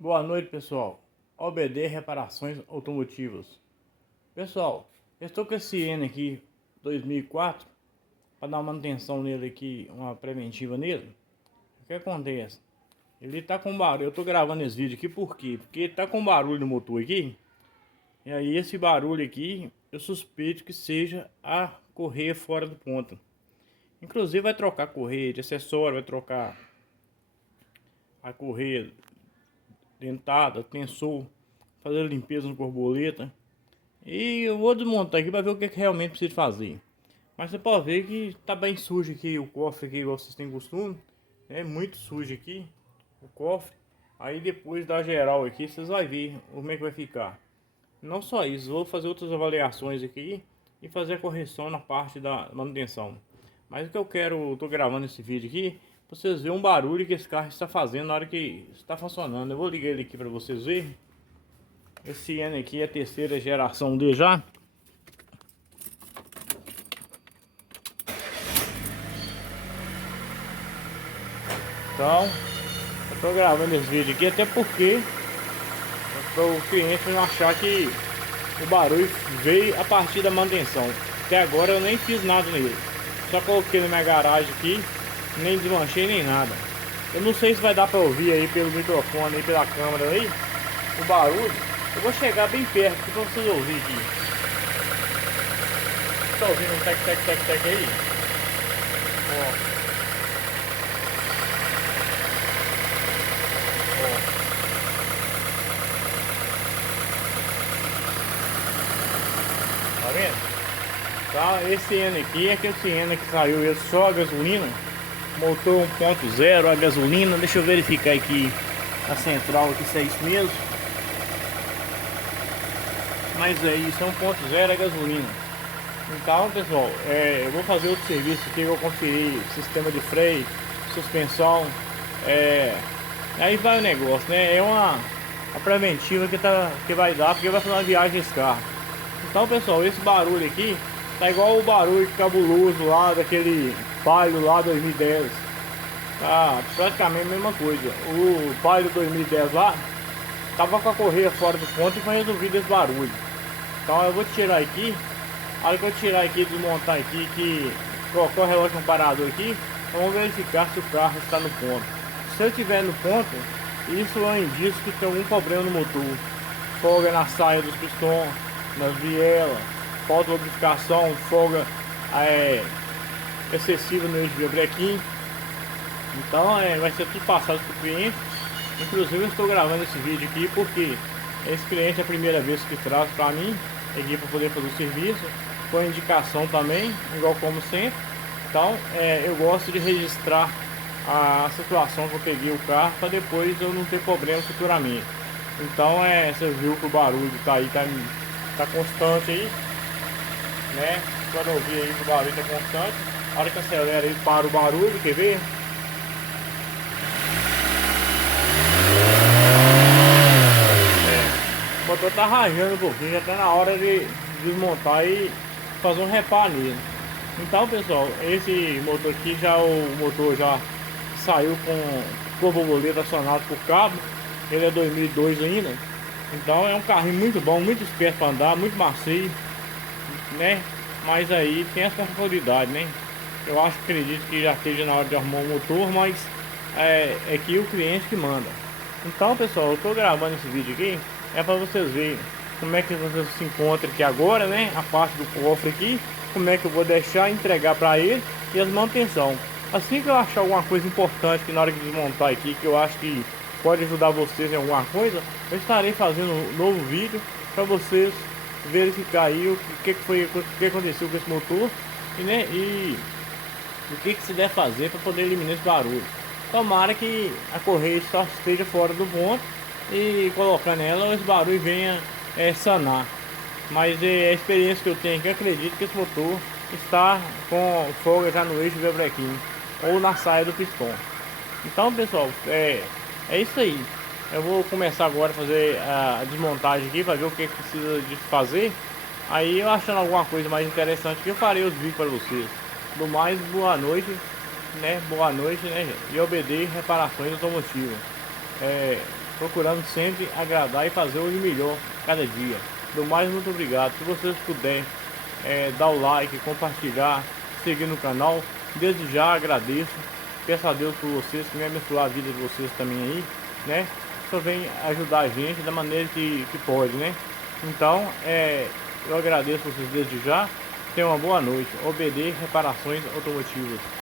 Boa noite, pessoal. OBD Reparações Automotivas. Pessoal, eu estou com esse N aqui 2004 para dar uma manutenção nele aqui, uma preventiva nele. O que acontece? Ele tá com barulho. Eu estou gravando esse vídeo aqui por quê? Porque ele tá com barulho no motor aqui. E aí esse barulho aqui, eu suspeito que seja a correia fora do ponto. Inclusive vai trocar correia de acessório, vai trocar a correia dentada, tensor, fazer limpeza no borboleta. E eu vou desmontar aqui para ver o que realmente precisa fazer. Mas você pode ver que tá bem sujo aqui o cofre aqui, igual vocês têm costume. É muito sujo aqui o cofre. Aí depois da geral aqui, vocês vão ver como é que vai ficar. Não só isso, vou fazer outras avaliações aqui e fazer a correção na parte da manutenção. Mas o que eu quero, tô gravando esse vídeo aqui, pra vocês verem um barulho que esse carro está fazendo na hora que está funcionando. Eu vou ligar ele aqui para vocês verem. Esse ano aqui é a terceira geração dele já. Então, eu tô gravando esse vídeo aqui até porque para o cliente não achar que o barulho veio a partir da manutenção. Até agora eu nem fiz nada nele. Só coloquei na minha garagem aqui, nem desmanchei nem nada. Eu não sei se vai dar para ouvir aí pelo microfone, aí pela câmera aí, o barulho. Eu vou chegar bem perto para vocês ouvirem aqui. Tá ouvindo um tec tec tec tec aí? Ó. Tá vendo? Tá, esse N aqui é aquele N que saiu ele só a gasolina. Motor 1.0 a gasolina. Deixa eu verificar aqui a central aqui se é isso mesmo. Mas é isso, é 1.0 a gasolina. Então, pessoal, eu vou fazer outro serviço aqui. Eu vou conferir sistema de freio, suspensão. Aí vai o negócio, né? É uma preventiva que vai dar, porque vai fazer uma viagem esse carro. Então, pessoal, esse barulho aqui tá igual o barulho cabuloso lá daquele Palio lá 2010. Tá praticamente a mesma coisa. O Palio 2010 lá tava com a correia fora do ponto e foi resolvido esse barulho. Então eu vou tirar aqui. A hora que eu tirar aqui, desmontar aqui, que colocar o relógio comparador aqui, vamos verificar se o carro está no ponto. Se eu estiver no ponto, isso é um indício que tem algum problema no motor. Folga na saia dos pistões, nas bielas, falta de lubrificação, folga excessiva no eixo de brequim. Então vai ser tudo passado para o cliente. Inclusive eu estou gravando esse vídeo aqui porque esse cliente é a primeira vez que traz para mim aqui para poder fazer o serviço. Foi indicação também, igual como sempre. Então eu gosto de registrar a situação que eu peguei o carro para depois eu não ter problema futuramente. Então você viu que o barulho tá aí, tá constante aí, né? Quando eu vi aí que o barulho tá constante, a hora que acelera aí para o barulho, quer ver? O motor tá rajando um pouquinho, já tá na hora de desmontar e fazer um reparo nele. Então, pessoal, esse motor aqui o motor já saiu com borboleta acionado por cabo. Ele é 2002 ainda. Então é um carrinho muito bom, muito esperto para andar, muito macio, né? Mas aí tem essa responsabilidade, né? Eu acredito que já esteja na hora de arrumar o motor, mas é que o cliente que manda. Então, pessoal, eu estou gravando esse vídeo aqui para vocês verem como é que vocês se encontram aqui agora, né? A parte do cofre aqui, como é que eu vou deixar entregar para ele e as manutenção. Assim que eu achar alguma coisa importante que na hora de desmontar aqui, que eu acho que pode ajudar vocês em alguma coisa, eu estarei fazendo um novo vídeo para vocês verificar aí o que aconteceu com esse motor e o que se deve fazer para poder eliminar esse barulho. Tomara que a correia só esteja fora do ponto e colocando ela esse barulho venha sanar. Mas a experiência que eu tenho aqui, eu acredito que esse motor está com folga já no eixo do brequim ou na saia do pistão. Então, pessoal, é isso aí. Eu vou começar agora a fazer a desmontagem aqui para ver o que precisa de fazer. Aí eu achando alguma coisa mais interessante que eu farei os vídeos para vocês. Do mais, boa noite, né? Boa noite, né, gente? E OBD Reparações Automotivas. procurando sempre agradar e fazer o melhor cada dia. Do mais, muito obrigado. Se vocês puderem dar o like, compartilhar, seguir no canal, desde já agradeço. Peço a Deus por vocês, que venha abençoar a vida de vocês também aí, né? Só vem ajudar a gente da maneira que pode, né? Então, eu agradeço vocês desde já. Tenham uma boa noite. OBD Reparações Automotivas.